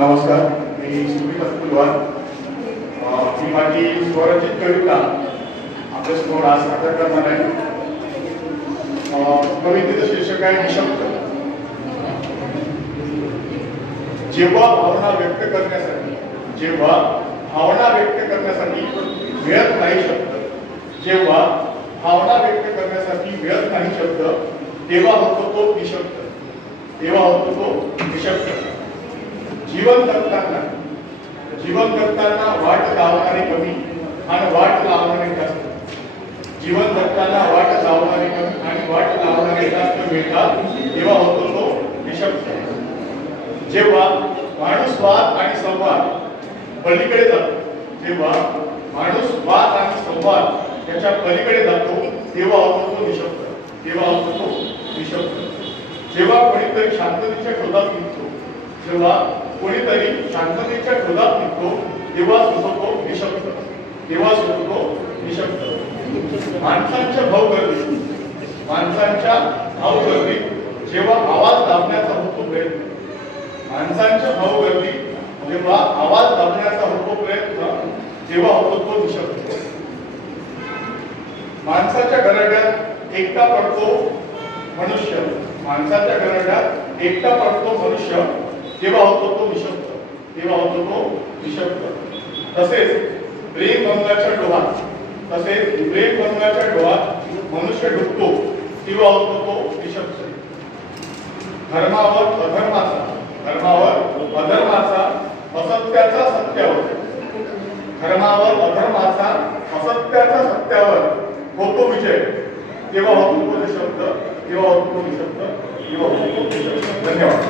नमस्कार, मी सुमित अतुलवार. मी माझी स्वरचित कविता आपल्यासमोर आज सादर करणार आहे. कवितेचं शीर्षक आहे निशब्द. जेव्हा भावना व्यक्त करण्यासाठी मिळत नाही शब्द, जेव्हा भावना व्यक्त करण्यासाठी मिळत नाही शब्द, तेव्हा होतो तो निशब्द. जीवन जगताना वाट लावणारे कमी आणि वाट लावणारे जास्त. जीवन जगताना वाट लावणारे कमी आणि वाट लावणारे जास्त मिळतात, तेव्हा होतो तो निशब्द. जेव्हा माणूस वाद आणि संवाद पलीकडे जातो, जेव्हा माणूस वाद आणि संवाद त्याच्या पलीकडे जातो, तेव्हा होतो तो निशब्द. जेव्हा कोणीतरी शांततेच्या शोधात निघतो, तेव्हा तेव्हा होतो तो निशब्द. माणसांच्या भावगर्दीत जेव्हा आवाज दाबण्याचा होतो प्रयत्न, तेव्हा होतो तो निशब्द. माणसाच्या घरट्यात एकटा पडतो मनुष्य, तेव्हा होतो तो निशब्द. तसेच प्रेमभंगाच्या डोहात मनुष्य डुबतो, तेव्हा होतो तो निशब्द. धर्मावर अधर्माचा असत्याचा सत्यावर होतो विजय, तेव्हा होतो तो निशब्द. धन्यवाद.